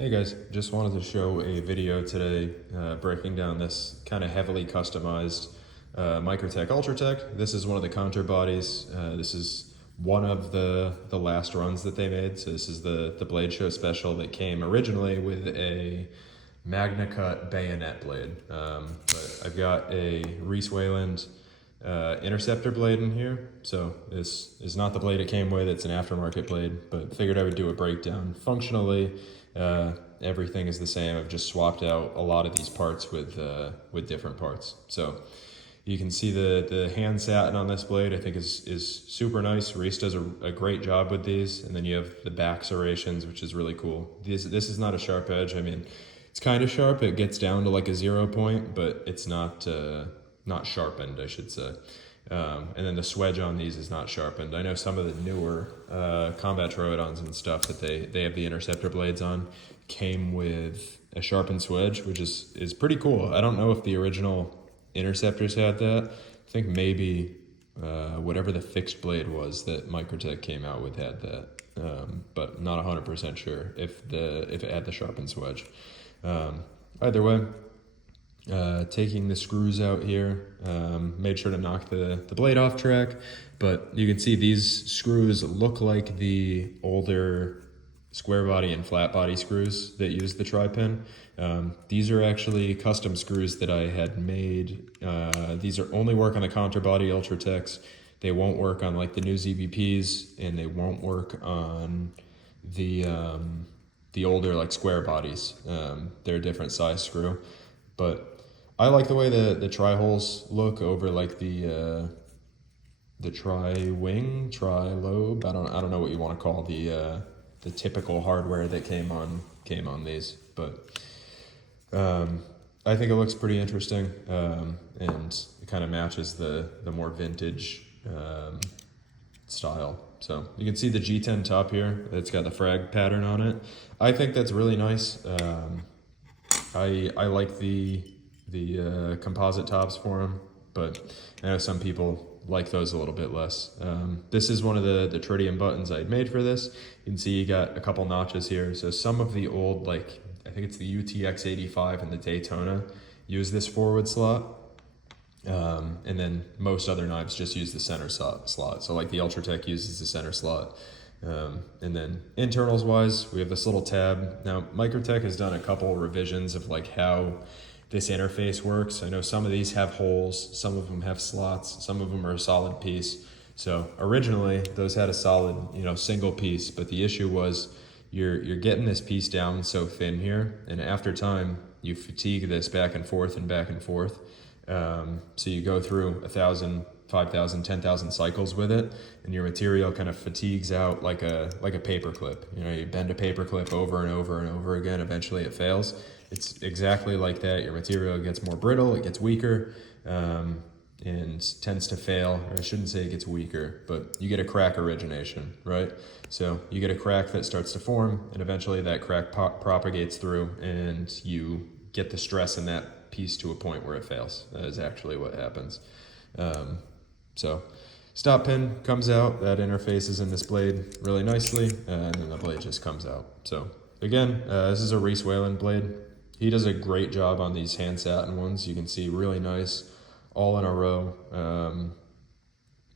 Hey guys, just wanted to show a video today breaking down this kind of heavily customized Microtech Ultratech. This is one of the counter bodies. This is one of the last runs that they made. So this is the Blade Show special that came originally with a Magna Cut bayonet blade. But I've got a Reese Wayland interceptor blade in here. So this is not the blade it came with, it's an aftermarket blade, but figured I would do a breakdown. Functionally, everything is the same. I've just swapped out a lot of these parts with different parts. So you can see the hand satin on this blade I think is super nice. Reese does a great job with these. And then you have the back serrations, which is really cool. This is not a sharp edge. I mean, it's kind of sharp. It gets down to like a 0 point, but it's not sharpened, I should say. And then the swedge on these is not sharpened. I know some of the newer combat troodons and stuff that they have the interceptor blades on came with a sharpened swedge, which is pretty cool. I don't know if the original interceptors had that. I think maybe whatever the fixed blade was that Microtech came out with had that, but not 100% sure if it had the sharpened swedge. Either way, taking the screws out here, made sure to knock the blade off track, but you can see these screws look like the older square body and flat body screws that use the tri-pin. These are actually custom screws that I had made. These are only work on the counter body Ultratechs. They won't work on like the new ZBPs, and they won't work on the older like square bodies. They're a different size screw, but I like the way the tri-holes look over like the tri-wing, tri-lobe. I don't know what you want to call the typical hardware that came on these, but I think it looks pretty interesting, and it kind of matches the more vintage style. So you can see the G10 top here. It's got the frag pattern on it. I think that's really nice. I like the composite tops for them, but I know some people like those a little bit less. This is one of the tritium buttons I made for this. You can see you got a couple notches here. So some of the old, like I think it's the UTX 85 and the Daytona, use this forward slot. And then most other knives just use the center slot. So like the Ultratech uses the center slot. And then internals wise, we have this little tab. Now Microtech has done a couple revisions of like how this interface works. I know some of these have holes, some of them have slots, some of them are a solid piece. So originally those had a solid, single piece, but the issue was you're getting this piece down so thin here, and after time you fatigue this back and forth and back and forth. So you go through 1,000, 5,000, 10,000 cycles with it, and your material kind of fatigues out like a paper clip. You bend a paper clip over and over and over again, eventually it fails. It's exactly like that. Your material gets more brittle, it gets weaker, and tends to fail. Or I shouldn't say it gets weaker, but you get a crack origination, right? So you get a crack that starts to form, and eventually that crack propagates through, and you get the stress in that piece to a point where it fails. That is actually what happens. So stop pin comes out, that interface is in this blade really nicely, and then the blade just comes out. So again, this is a Reese Wayland blade. He does a great job on these hand satin ones. You can see really nice, all in a row,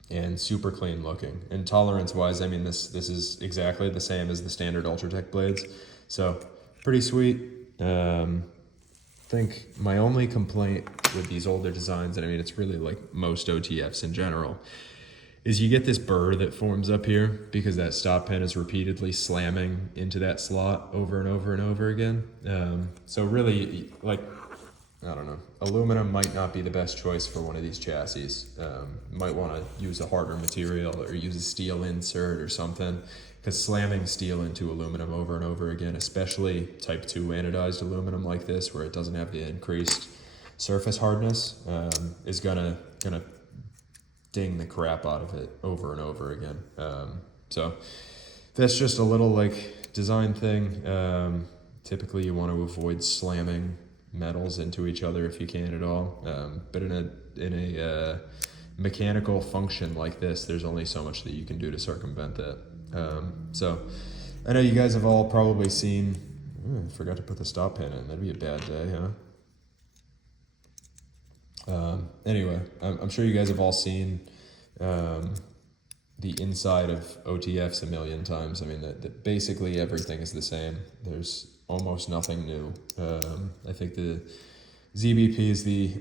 and super clean looking. And tolerance wise, I mean, this is exactly the same as the standard Ultratech blades. So pretty sweet. I think my only complaint with these older designs, and I mean, it's really like most OTFs in general, is you get this burr that forms up here because that stop pin is repeatedly slamming into that slot over and over and over again. So really, like, I don't know, aluminum might not be the best choice for one of these chassis. Might want to use a harder material or use a steel insert or something, because slamming steel into aluminum over and over again, especially type 2 anodized aluminum like this, where it doesn't have the increased surface hardness, is gonna ding the crap out of it over and over again. So that's just a little like design thing. Typically you want to avoid slamming metals into each other if you can at all. But in a mechanical function like this, there's only so much that you can do to circumvent that. So I know you guys have all probably seen, I forgot to put the stop pin in. That'd be a bad day, huh? Anyway, I'm sure you guys have all seen the inside of OTFs a million times. I mean, basically everything is the same. There's almost nothing new. I think the ZBP is the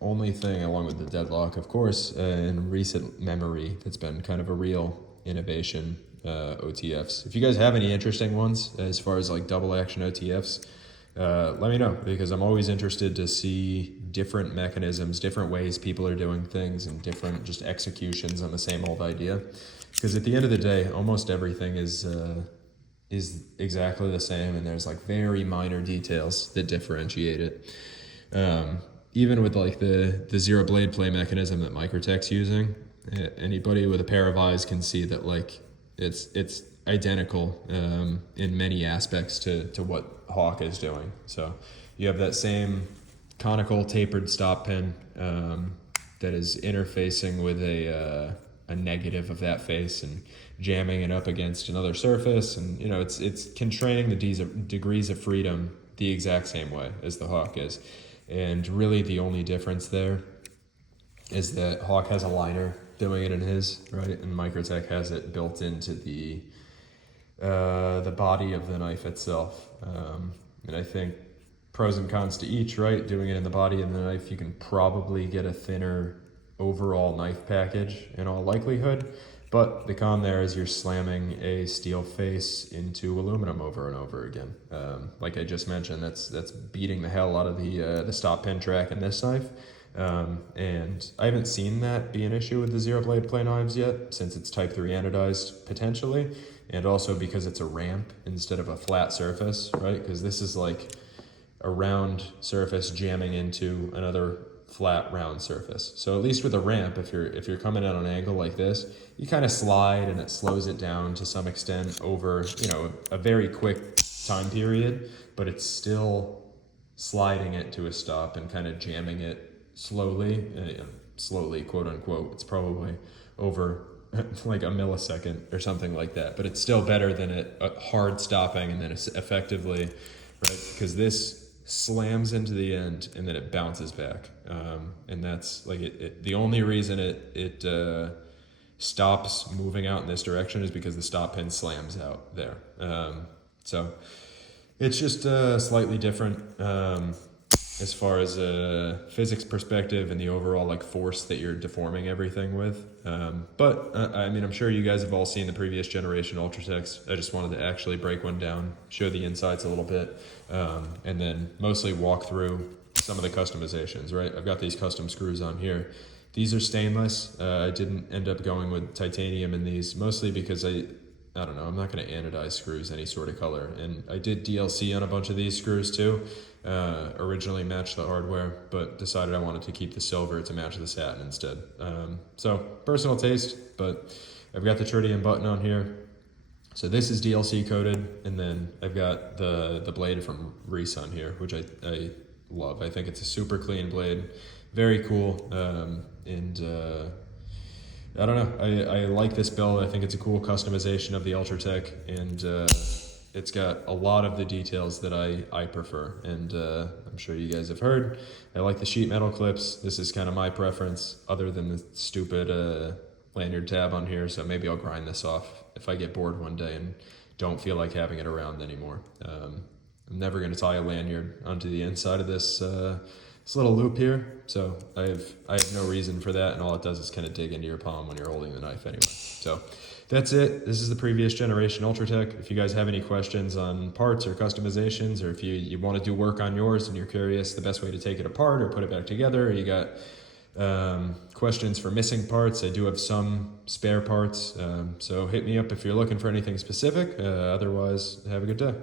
only thing, along with the deadlock, of course, in recent memory that's been kind of a real innovation. OTFs. If you guys have any interesting ones as far as like double action OTFs, let me know, because I'm always interested to see different mechanisms, different ways people are doing things, and different just executions on the same old idea. Because at the end of the day, almost everything is exactly the same, and there's like very minor details that differentiate it. Even with like the zero blade play mechanism that Microtech's using, anybody with a pair of eyes can see that like it's identical in many aspects to what Hawk is doing. So you have that same conical tapered stop pin that is interfacing with a negative of that face and jamming it up against another surface, and you know it's constraining the degrees of freedom the exact same way as the Hawk is. And really the only difference there is that Hawk has a liner doing it in his, right? And Microtech has it built into the body of the knife itself. And I think pros and cons to each, right? Doing it in the body of the knife, you can probably get a thinner overall knife package in all likelihood. But the con there is you're slamming a steel face into aluminum over and over again. Like I just mentioned, that's beating the hell out of the stop pin track in this knife. And I haven't seen that be an issue with the zero blade play knives yet, since it's type 3 anodized potentially, and also because it's a ramp instead of a flat surface, right? Because this is like a round surface jamming into another flat round surface. So at least with a ramp, if you're coming at an angle like this, you kind of slide and it slows it down to some extent over, you know, a very quick time period, but it's still sliding it to a stop and kind of jamming it slowly, quote unquote. It's probably over like a millisecond or something like that, but it's still better than it hard stopping and then it's effectively, right? Because this slams into the end and then it bounces back, and that's like the only reason it stops moving out in this direction is because the stop pin slams out there. So it's just slightly different as far as a physics perspective and the overall like force that you're deforming everything with. But I mean, I'm sure you guys have all seen the previous generation Ultratechs. I just wanted to actually break one down, show the insides a little bit, and then mostly walk through some of the customizations, right? I've got these custom screws on here. These are stainless. I didn't end up going with titanium in these, mostly because I don't know, I'm not going to anodize screws any sort of color. And I did DLC on a bunch of these screws too. Originally matched the hardware, but decided I wanted to keep the silver to match the satin instead. So personal taste, but I've got the tritium button on here. So this is DLC coated, and then I've got the blade from Reese on here, which I love. I think it's a super clean blade, very cool, and I don't know, I like this build. I think it's a cool customization of the Ultratech, and it's got a lot of the details that I prefer, and I'm sure you guys have heard. I like the sheet metal clips. This is kind of my preference, other than the stupid lanyard tab on here, so maybe I'll grind this off if I get bored one day and don't feel like having it around anymore. I'm never going to tie a lanyard onto the inside of this little loop here, so I have no reason for that, and all it does is kind of dig into your palm when you're holding the knife anyway. So that's it. This is the previous generation Ultratech. If you guys have any questions on parts or customizations, or if you want to do work on yours and you're curious the best way to take it apart or put it back together, or you got questions for missing parts, I do have some spare parts, so hit me up if you're looking for anything specific. Otherwise, have a good day.